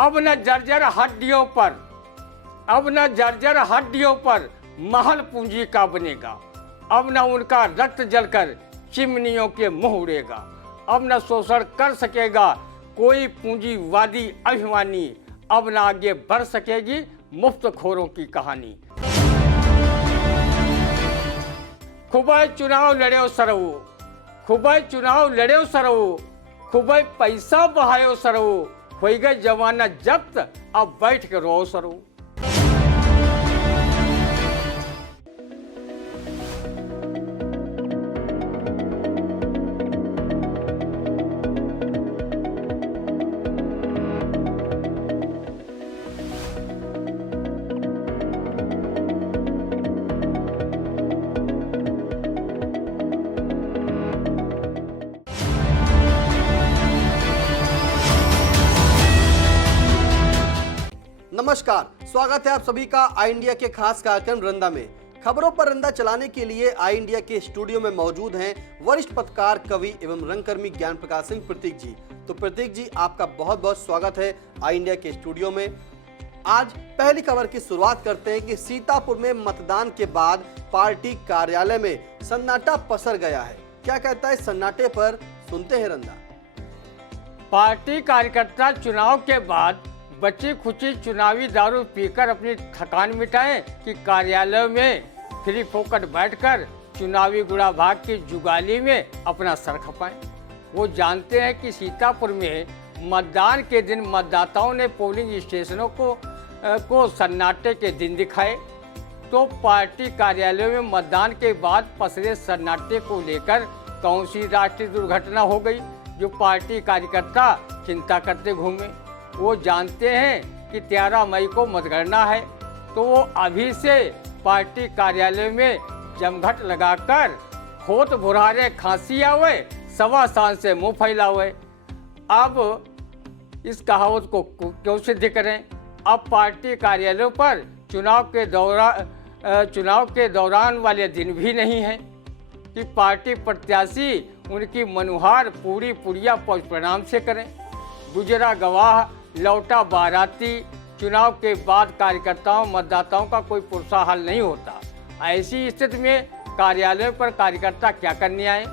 अब न जर्जर हड्डियों पर, अब न जर्जर हड्डियों पर महल पूंजी का बनेगा। अब न उनका रक्त जलकर चिमनियों के मुंह उड़ेगा। अब न शोषण कर सकेगा कोई पूंजीवादी अभिमानी। अब न आगे बढ़ सकेगी मुफ्तखोरों की कहानी। खूबे चुनाव लड़े सरऊ, खूबे चुनाव लड़े सरऊ, खूबे पैसा बहायो सरऊ, हो गए जमाना जब्त, अब बैठ के रो सरऊ। नमस्कार, स्वागत है आप सभी का आई इंडिया के खास कार्यक्रम रंदा में। खबरों पर रंदा चलाने के लिए आई इंडिया के स्टूडियो में मौजूद हैं वरिष्ठ पत्रकार, कवि एवं रंगकर्मी ज्ञान प्रकाश सिंह प्रतीक जी। तो प्रतीक जी, आपका बहुत बहुत स्वागत है आई इंडिया के स्टूडियो में। आज पहली खबर की शुरुआत करते हैं कि सीतापुर में मतदान के बाद पार्टी कार्यालय में सन्नाटा पसर गया है। क्या कहता है सन्नाटे पर, सुनते हैं रंदा। पार्टी कार्यकर्ता चुनाव के बाद बची खुची चुनावी दारू पीकर अपनी थकान मिटाएं कि कार्यालय में फ्री फोकट बैठकर चुनावी गुड़ा भाग की जुगाली में अपना सर खपाएं। वो जानते हैं कि सीतापुर में मतदान के दिन मतदाताओं ने पोलिंग स्टेशनों को सन्नाटे के दिन दिखाए, तो पार्टी कार्यालयों में मतदान के बाद पसरे सन्नाटे को लेकर कौन सी राष्ट्रीय दुर्घटना हो गई जो पार्टी कार्यकर्ता चिंता करते घूमे। वो जानते हैं कि 13 मई को मतगणना है, तो वो अभी से पार्टी कार्यालय में जमघट लगाकर होत बुढ़ारे खांसी आवे, सवा सांस से मुंह फैलावे। अब इस कहावत को क्यों सिद्ध करें। अब पार्टी कार्यालयों पर चुनाव के दौरान वाले दिन भी नहीं है कि पार्टी प्रत्याशी उनकी मनुहार पूरी पुड़िया पहुँच प्रणाम से करें। गुजरा गवाह लौटा बाराती, चुनाव के बाद कार्यकर्ताओं मतदाताओं का कोई पुरसा हल नहीं होता। ऐसी स्थिति में कार्यालय पर कार्यकर्ता क्या करने आए।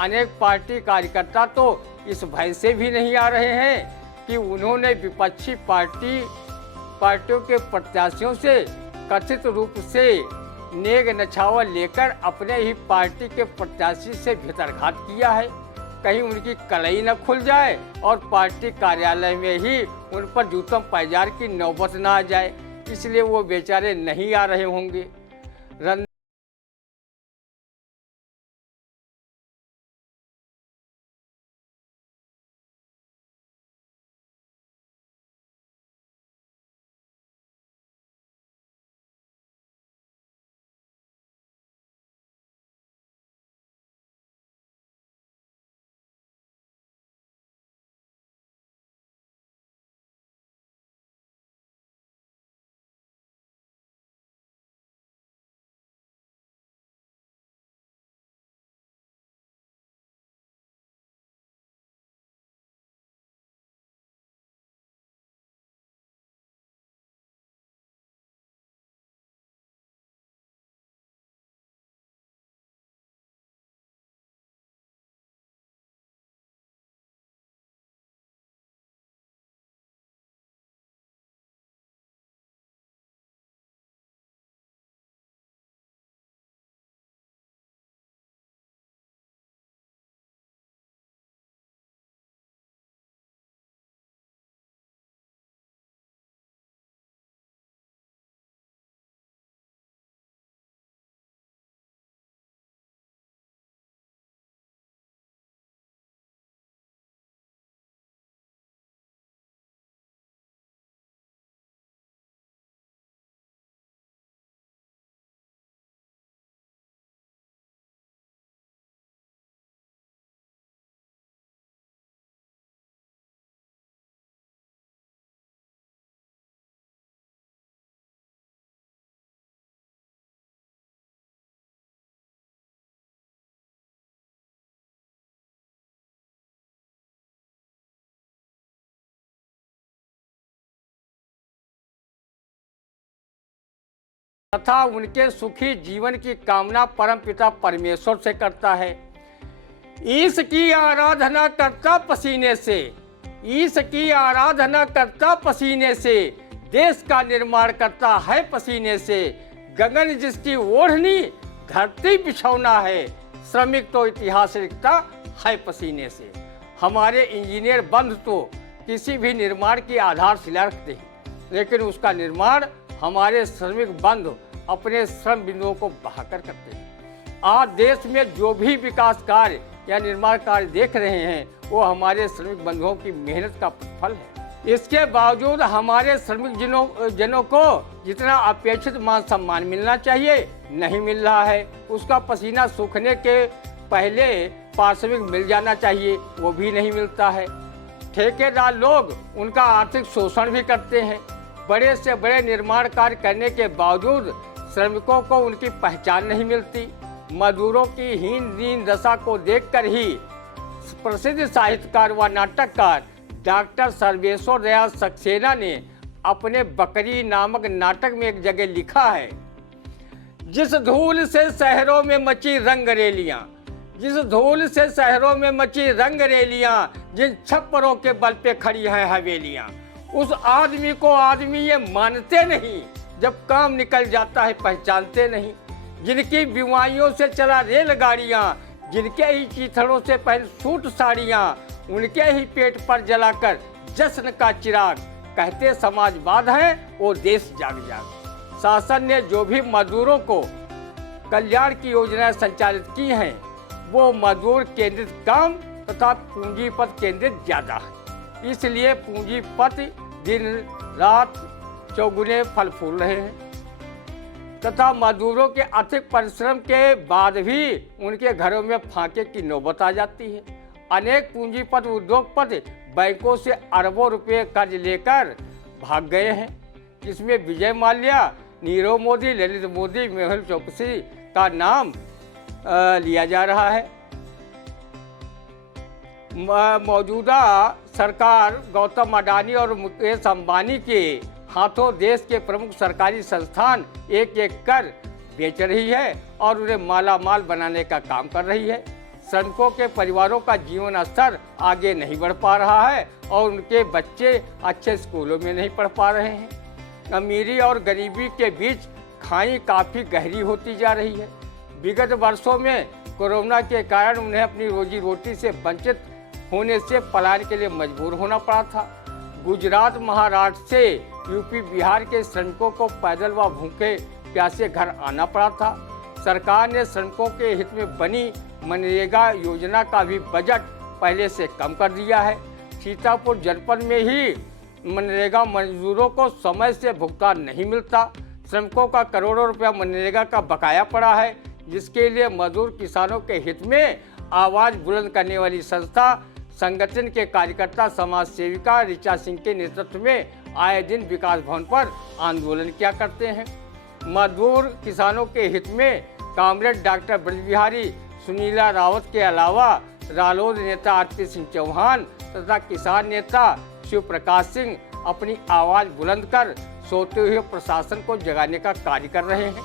अनेक पार्टी कार्यकर्ता तो इस भय से भी नहीं आ रहे हैं कि उन्होंने विपक्षी पार्टियों के प्रत्याशियों से कथित रूप से नेग नछावर लेकर अपने ही पार्टी के प्रत्याशी से भितरघात किया है। कहीं उनकी कलई न खुल जाए और पार्टी कार्यालय में ही उन पर जूतम पैजार की नौबत न आ जाए, इसलिए वो बेचारे नहीं आ रहे होंगे। तथा उनके सुखी जीवन की कामना परमपिता परमेश्वर से करता है। ईश की आराधना करता पसीने से, ईश की आराधना करता पसीने से, देश का निर्माण करता है पसीने से। गगन जिसकी ओढ़नी धरती बिछौना है, श्रमिक तो इतिहास लिखता है पसीने से। हमारे इंजीनियर बंधु तो किसी भी निर्माण की आधारशिला रखते हैं, लेकिन उसका निर्माण हमारे श्रमिक बंधु अपने श्रम बिंदुओं को बहाकर करते हैं। आज देश में जो भी विकास कार्य या निर्माण कार्य देख रहे हैं, वो हमारे श्रमिक बंधुओं की मेहनत का प्रतिफल है। इसके बावजूद हमारे श्रमिक जनों को जितना अपेक्षित मान सम्मान मिलना चाहिए नहीं मिल रहा है। उसका पसीना सूखने के पहले पारिश्रमिक मिल जाना चाहिए, वो भी नहीं मिलता है। ठेकेदार लोग उनका आर्थिक शोषण भी करते हैं। बड़े से बड़े निर्माण कार्य करने के बावजूद श्रमिकों को उनकी पहचान नहीं मिलती। मजदूरों की हीन दीन दशा को देखकर ही प्रसिद्ध साहित्यकार व नाटककार डॉक्टर सर्वेश्वर दयाल सक्सेना ने अपने बकरी नामक नाटक में एक जगह लिखा है, जिस धूल से शहरों में मची रंगरेलियां, जिस धूल से शहरों में मची रंगरेलियां, जिन छप्परों के बल पे खड़ी हैं हवेलियां, उस आदमी को आदमी ये मानते नहीं, जब काम निकल जाता है पहचानते नहीं। जिनकी बीमारियों से चला रेलगाड़ियां, जिनके ही चीथड़ों से पहन सूट साड़ियां, उनके ही पेट पर जलाकर जश्न का चिराग, कहते समाजवाद है वो देश जाग जाग। शासन ने जो भी मजदूरों को कल्याण की योजनाएं संचालित की हैं, वो मजदूर केंद्रित काम तथा पूंजीपत केंद्रित ज्यादा है। इसलिए पूंजीपति दिन रात चौगुने फल फूल रहे हैं तथा मजदूरों के अधिक परिश्रम के बाद भी उनके घरों में फाके की नौबत आ जाती है। अनेक पूंजीपति उद्योगपति बैंकों से अरबों रुपए कर्ज लेकर भाग गए हैं, जिसमें विजय माल्या, नीरव मोदी, ललित मोदी, मेहुल चोकसी का नाम लिया जा रहा है। मौजूदा सरकार गौतम अडानी और मुकेश अंबानी के हाथों देश के प्रमुख सरकारी संस्थान एक एक कर बेच रही है और उन्हें माला माल बनाने का काम कर रही है। श्रमिकों के परिवारों का जीवन स्तर आगे नहीं बढ़ पा रहा है और उनके बच्चे अच्छे स्कूलों में नहीं पढ़ पा रहे हैं। अमीरी और गरीबी के बीच खाई काफ़ी गहरी होती जा रही है। विगत वर्षों में कोरोना के कारण उन्हें अपनी रोजी रोटी से वंचित होने से पलायन के लिए मजबूर होना पड़ा था। गुजरात, महाराष्ट्र से यूपी, बिहार के श्रमिकों को पैदल व भूखे प्यासे घर आना पड़ा था। सरकार ने श्रमिकों के हित में बनी मनरेगा योजना का भी बजट पहले से कम कर दिया है। सीतापुर जनपद में ही मनरेगा मजदूरों को समय से भुगतान नहीं मिलता। श्रमिकों का करोड़ों रुपया मनरेगा का बकाया पड़ा है, जिसके लिए मजदूर किसानों के हित में आवाज़ बुलंद करने वाली संस्था संगठन के कार्यकर्ता समाज सेविका ऋचा सिंह के नेतृत्व में आए दिन विकास भवन पर आंदोलन किया करते हैं। मजदूर किसानों के हित में कामरेड डॉक्टर ब्रज बिहारी सुनीला रावत के अलावा रालोद नेता आरती सिंह चौहान तथा किसान नेता शिव प्रकाश सिंह अपनी आवाज़ बुलंद कर सोते हुए प्रशासन को जगाने का कार्य कर रहे हैं।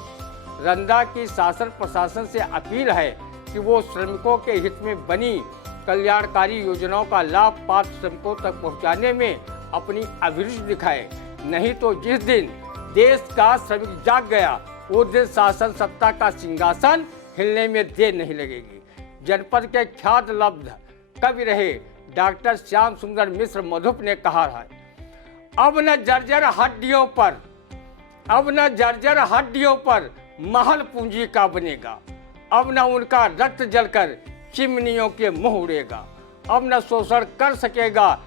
रंदा की शासन प्रशासन से अपील है कि वो श्रमिकों के हित में बनी कल्याणकारी योजनाओं का लाभ पात्र श्रमिकों तक पहुंचाने में अपनी अभिरुचि दिखाए, नहीं तो जिस दिन देश का श्रमिक जाग गया उस दिन शासन सत्ता का सिंहासन हिलने में देर नहीं लगेगी। जनपद के ख्यात लब्ध कवि रहे डॉक्टर श्याम सुंदर मिश्र मधुप ने कहा है, अब न जर्जर हड्डियों पर महल पूंजी का बनेगा, अब न उनका रक्त जलकर चिमनियों के मुंह उड़ेगा, अब न शोषण कर सकेगा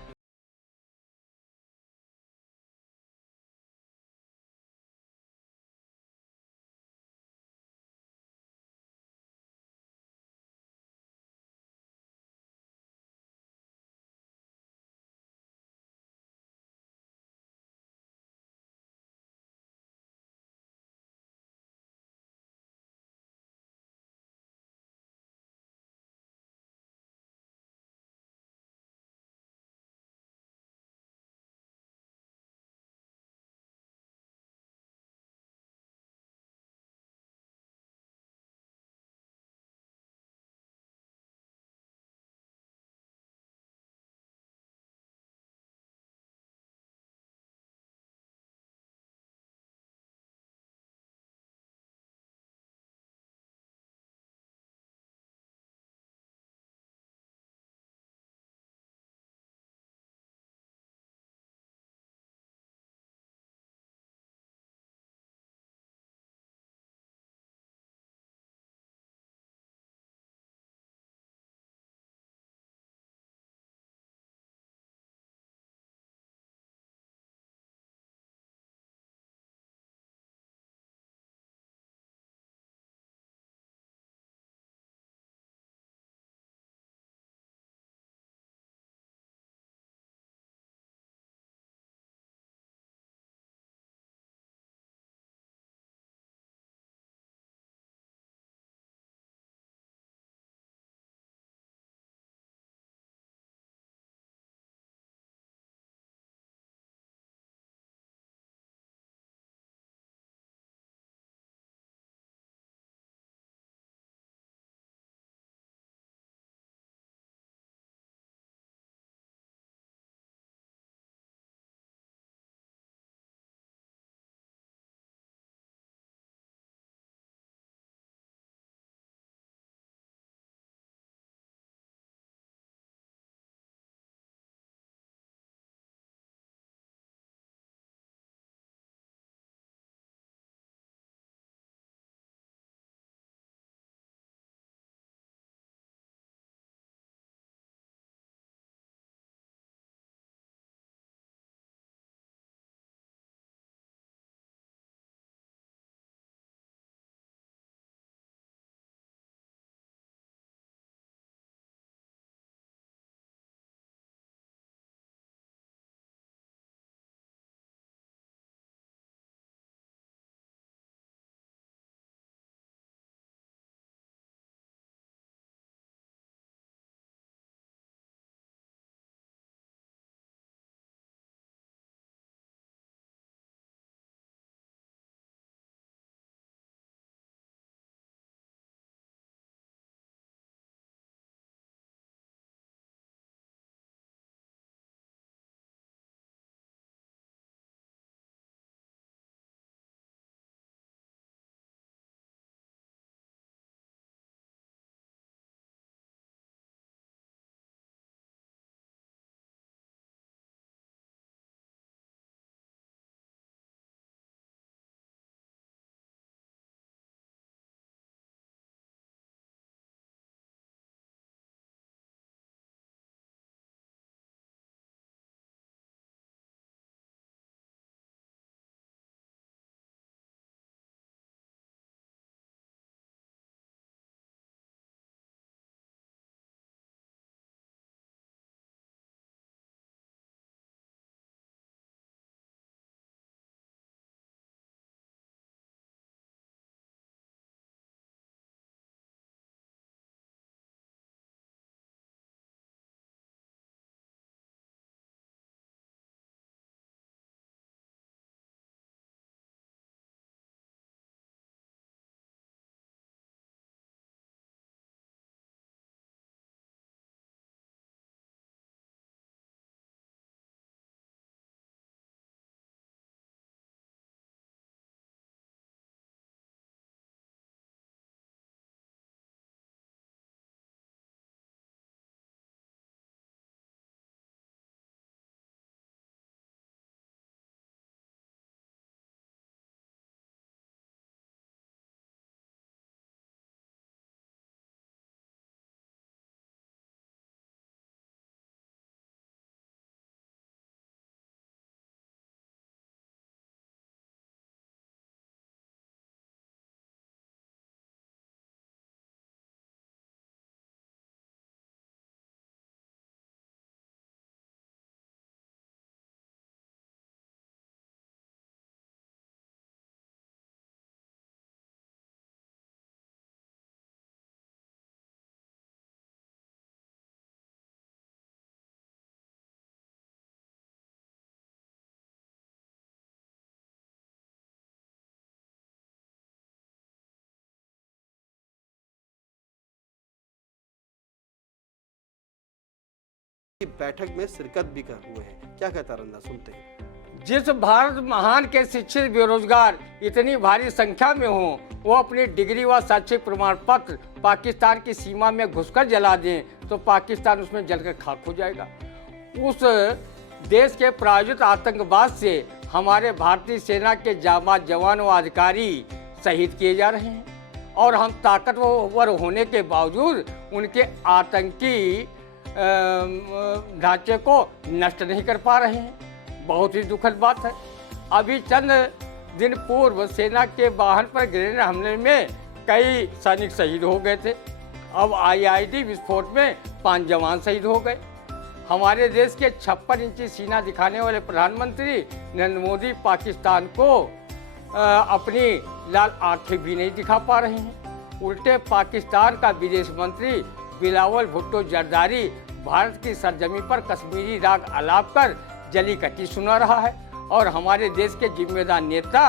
बैठक में शिरकत भी कर हुए हैं। क्या कहता रंदा, सुनते हैं। जिस भारत महान के शिक्षित बेरोजगार इतनी भारी संख्या में हो, वो अपनी डिग्री व शैक्षिक प्रमाण पत्र पाकिस्तान की सीमा में घुसकर जला दें तो पाकिस्तान उसमें जलकर खाक हो जाएगा। उस देश के प्रायोजित आतंकवाद से हमारे भारतीय सेना के जाबाज जवान व अधिकारी शहीद किए जा रहे हैं और हम ताकतवर होने के बावजूद उनके आतंकी ढांचे को नष्ट नहीं कर पा रहे हैं। बहुत ही दुखद बात है। अभी चंद दिन पूर्व सेना के वाहन पर ग्रेनेड हमले में कई सैनिक शहीद हो गए थे। अब आईईडी विस्फोट में 5 जवान शहीद हो गए। हमारे देश के 56 इंची सीना दिखाने वाले प्रधानमंत्री नरेंद्र मोदी पाकिस्तान को अपनी लाल आंखें भी नहीं दिखा पा रहे हैं। उल्टे पाकिस्तान का विदेश मंत्री बिलावल भुट्टो जरदारी भारत की सरजमी पर कश्मीरी राग आलाप कर जली कटी सुना रहा है और हमारे देश के जिम्मेदार नेता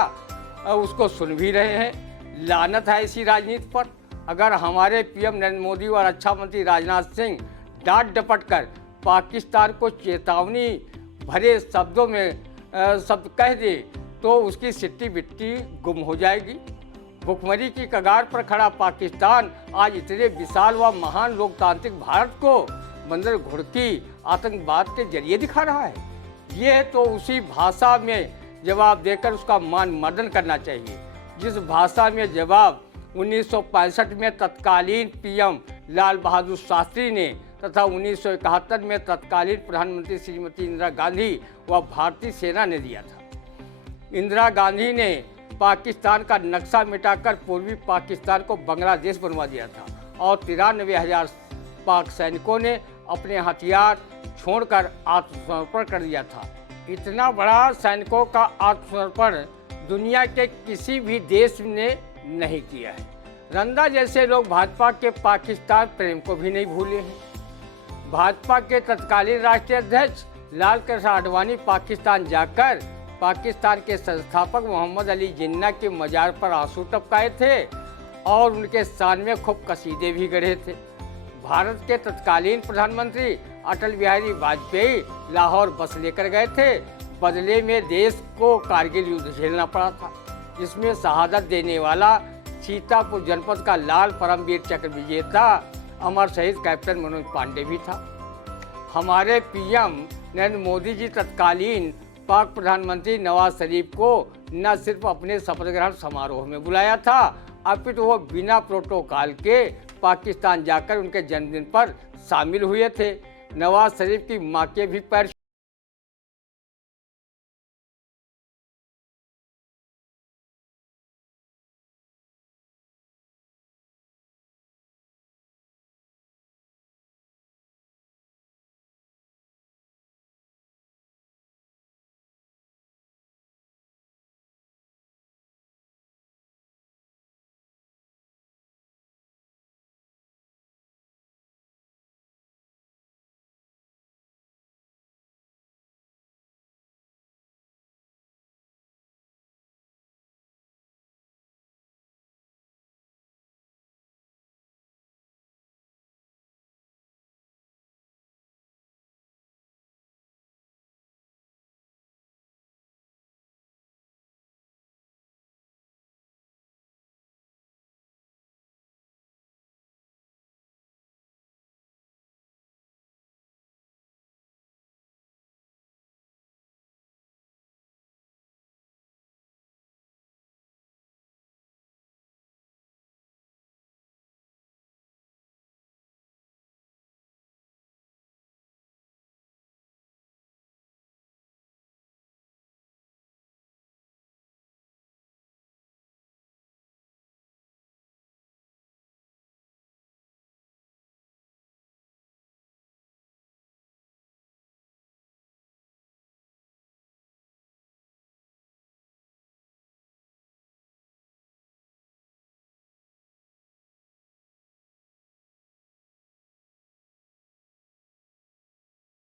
उसको सुन भी रहे हैं। लानत है इसी राजनीति पर। अगर हमारे पीएम नरेंद्र मोदी और रक्षा मंत्री राजनाथ सिंह डांट डपट कर पाकिस्तान को चेतावनी भरे शब्दों में शब्द कह दे तो उसकी सिट्टी बिट्टी गुम हो जाएगी। भुखमरी की कगार पर खड़ा पाकिस्तान आज इतने विशाल व महान लोकतांत्रिक भारत को बंदर घुड़की आतंकवाद के जरिए दिखा रहा है। ये तो उसी भाषा में जवाब देकर उसका मान मर्दन करना चाहिए जिस भाषा में जवाब 1965 में तत्कालीन पीएम लाल बहादुर शास्त्री ने तथा 1971 में तत्कालीन प्रधानमंत्री श्रीमती इंदिरा गांधी व भारतीय सेना ने दिया था। इंदिरा गांधी ने पाकिस्तान का नक्शा मिटाकर पूर्वी पाकिस्तान को बांग्लादेश बनवा दिया था और 93,000 पाक सैनिकों ने अपने हथियार छोड़कर आत्मसमर्पण कर दिया था। इतना बड़ा सैनिकों का आत्मसमर्पण दुनिया के किसी भी देश ने नहीं किया है। रंदा जैसे लोग भाजपा के पाकिस्तान प्रेम को भी नहीं भूले हैं। भाजपा के तत्कालीन राष्ट्रीय अध्यक्ष लाल कृष्ण आडवाणी पाकिस्तान जाकर पाकिस्तान के संस्थापक मोहम्मद अली जिन्ना के मजार पर आंसू टपकाए थे और उनके शान में खूब कसीदे भी गढ़े थे। भारत के तत्कालीन प्रधानमंत्री अटल बिहारी वाजपेयी लाहौर बस लेकर गए थे। बदले में देश को कारगिल युद्ध झेलना पड़ा था जिसमें शहादत देने वाला सीतापुर जनपद का लाल परमवीर चक्र विजेता अमर शहीद कैप्टन मनोज पांडे भी था। हमारे पीएम नरेंद्र मोदी जी तत्कालीन पाक प्रधानमंत्री नवाज शरीफ को न सिर्फ अपने शपथ ग्रहण समारोह में बुलाया था अपितु वो बिना प्रोटोकॉल के पाकिस्तान जाकर उनके जन्मदिन पर शामिल हुए थे। नवाज शरीफ की मां के भी पैर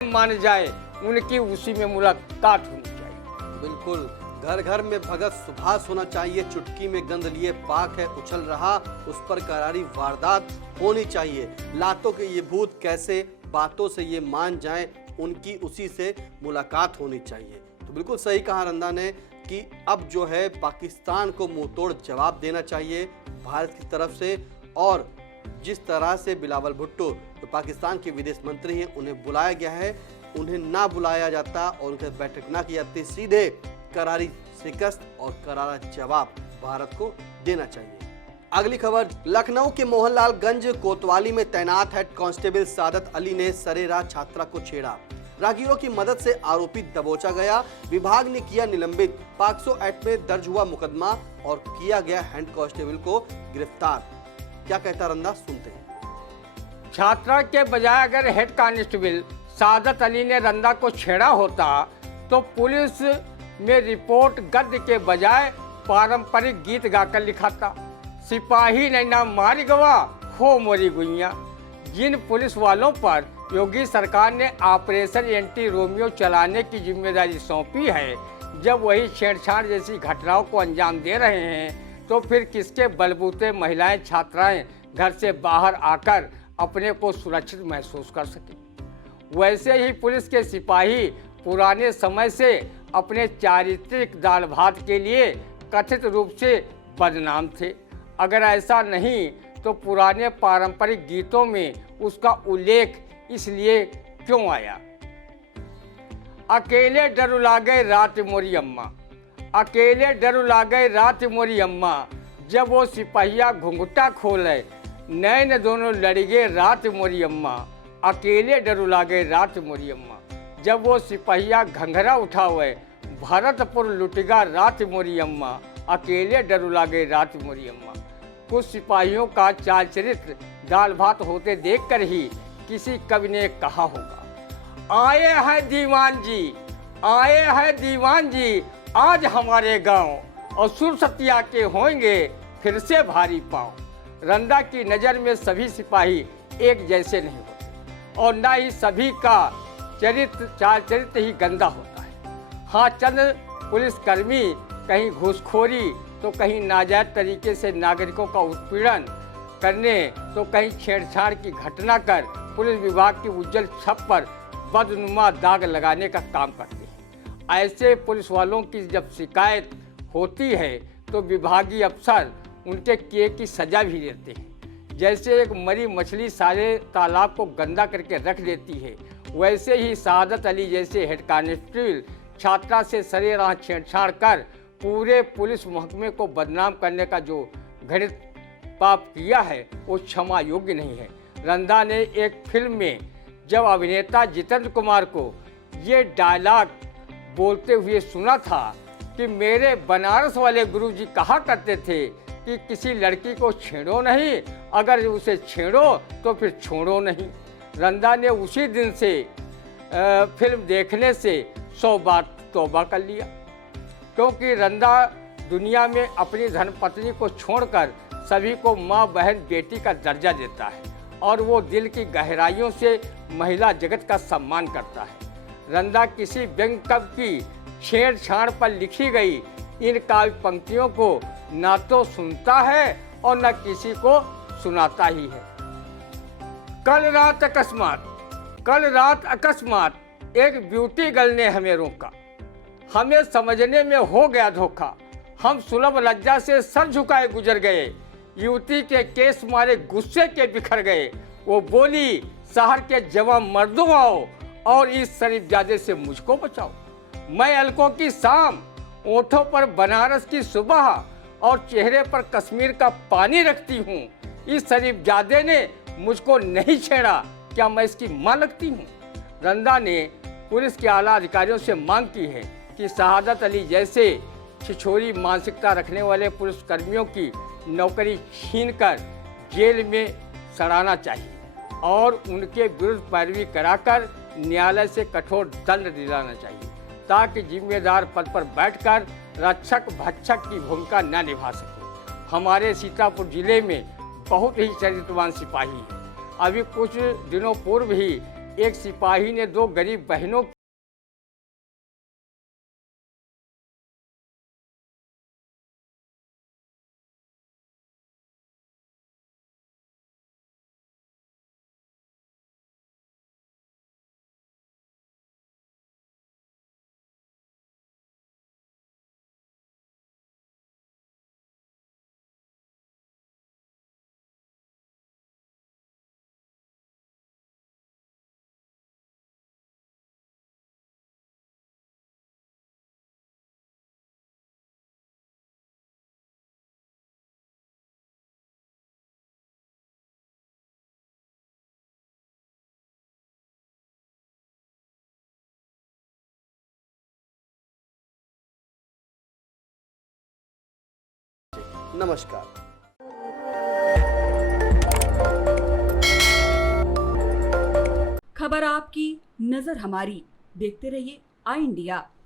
मान जाए उनकी उसी में मुलाकात होनी चाहिए। बिल्कुल, घर घर में भगत सुभाष होना चाहिए। चुटकी में गंध लिए पाक है उछल रहा, उस पर करारी वारदात होनी चाहिए। लातों के ये भूत कैसे बातों से ये मान जाएं, उनकी उसी से मुलाकात होनी चाहिए। तो बिल्कुल सही कहा रंदा ने कि अब जो है पाकिस्तान को मुंहतोड़ जवाब देना चाहिए भारत की तरफ से। और जिस तरह से बिलावल भुट्टो जो पाकिस्तान के विदेश मंत्री हैं उन्हें बुलाया गया है, उन्हें ना बुलाया जाता और उनके बैठक ना की जाती, सीधे करारी शिकस्त और करारा जवाब भारत को देना चाहिए। अगली खबर, लखनऊ के मोहनलालगंज कोतवाली में तैनात हेड कांस्टेबल सादत अली ने सरेराह छात्रा को छेड़ा। राहगीरों की मदद से आरोपी दबोचा गया। विभाग ने किया निलंबित। पॉक्सो एक्ट में दर्ज हुआ मुकदमा और किया गया हेड कांस्टेबल को गिरफ्तार। क्या कहता रंदा, सुनते हैं। छात्रा के बजाय अगर हेड कांस्टेबल सादत अली ने रंदा को छेड़ा होता तो पुलिस में रिपोर्ट गद्य के बजाय पारंपरिक गीत गाकर लिखाता। सिपाही नैना मारी गवा हो मोरी गुइया। जिन पुलिस वालों पर योगी सरकार ने ऑपरेशन एंटी रोमियो चलाने की जिम्मेदारी सौंपी है, जब वही छेड़छाड़ जैसी घटनाओं को अंजाम दे रहे हैं, तो फिर किसके बलबूते महिलाएं छात्राएं घर से बाहर आकर अपने को सुरक्षित महसूस कर सकें। वैसे ही पुलिस के सिपाही पुराने समय से अपने चारित्रिक दाल भात के लिए कथित रूप से बदनाम थे। अगर ऐसा नहीं तो पुराने पारंपरिक गीतों में उसका उल्लेख इसलिए क्यों आया? अकेले डर लागे रात मोरी अम्मा, अकेले डर लागे रात मोरी अम्मा। जब वो सिपहिया घुंघटा खोले नैन दोनों लड़गे रात मोरी अम्मा। अकेले डर लागे रात मोरी अम्मा। जब वो सिपहिया घंघरा उठावे भरतपुर लुटगा रात मोरी अम्मा। अकेले डर लागे रात मोरी अम्मा। कुछ सिपाहियों का चाल चरित्र दाल भात होते देखकर ही किसी कवि ने कहा होगा, आए हैं दीवान जी, आए हैं दीवान जी आज हमारे गांव, और सुर सतिया के होंगे फिर से भारी पाँव। रंदा की नज़र में सभी सिपाही एक जैसे नहीं होते और न ही सभी का चाल चरित्र ही गंदा होता है। हाँ, चंद पुलिसकर्मी कहीं घूसखोरी तो कहीं नाजायज तरीके से नागरिकों का उत्पीड़न करने तो कहीं छेड़छाड़ की घटना कर पुलिस विभाग की उज्जवल छप पर बदनुमा दाग लगाने का काम करते हैं। ऐसे पुलिस वालों की जब शिकायत होती है तो विभागीय अफसर उनके किए की सजा भी देते हैं। जैसे एक मरी मछली सारे तालाब को गंदा करके रख देती है, वैसे ही सादत अली जैसे हेड कांस्टेबल छात्रा से सरेराह छेड़छाड़ कर पूरे पुलिस महकमे को बदनाम करने का जो घृणित पाप किया है वो क्षमा योग्य नहीं है। रंदा ने एक फिल्म में जब अभिनेता जितेंद्र कुमार को ये डायलॉग बोलते हुए सुना था कि मेरे बनारस वाले गुरुजी कहा करते थे कि किसी लड़की को छेड़ो नहीं, अगर उसे छेड़ो तो फिर छोड़ो नहीं। रंदा ने उसी दिन से फिल्म देखने से 100 बार तौबा कर लिया, क्योंकि रंदा दुनिया में अपनी धर्मपत्नी को छोड़कर सभी को माँ, बहन, बेटी का दर्जा देता है और वो दिल की गहराइयों से महिला जगत का सम्मान करता है। रंदा किसी व्यंग्य कवि की छेड़छाड़ पर लिखी गई इन काव्य पंक्तियों को ना तो सुनता है और न किसी को सुनाता ही है। कल रात अकस्मात एक ब्यूटी गर्ल ने हमें रोका, हमें समझने में हो गया धोखा। हम सुलभ लज्जा से सर झुकाए गुजर गए, युवती के केस मारे गुस्से के बिखर गए। वो बोली, शहर के जवान मर्दों आओ और इस शरीफजादे से मुझको बचाओ। मैं अलकों की शाम, ओठों पर बनारस की सुबह और चेहरे पर कश्मीर का पानी रखती हूँ। इस शरीफजादे ने मुझको नहीं छेड़ा, क्या मैं इसकी मां लगती हूँ? रंदा ने पुलिस के आला अधिकारियों से मांग की है कि सादत अली जैसे छिछोरी मानसिकता रखने वाले पुलिसकर्मियों की नौकरी छीनकर जेल में सड़ाना चाहिए और उनके विरुद्ध पैरवी कराकर न्यायालय से कठोर दंड दिलाना चाहिए, ताकि जिम्मेदार पद पर बैठकर रक्षक भक्षक की भूमिका न निभा सके। हमारे सीतापुर जिले में बहुत ही चरित्रवान सिपाही हैं। अभी कुछ दिनों पूर्व ही एक सिपाही ने 2 गरीब बहनों नमस्कार। खबर आपकी, नजर हमारी। देखते रहिए आई इंडिया।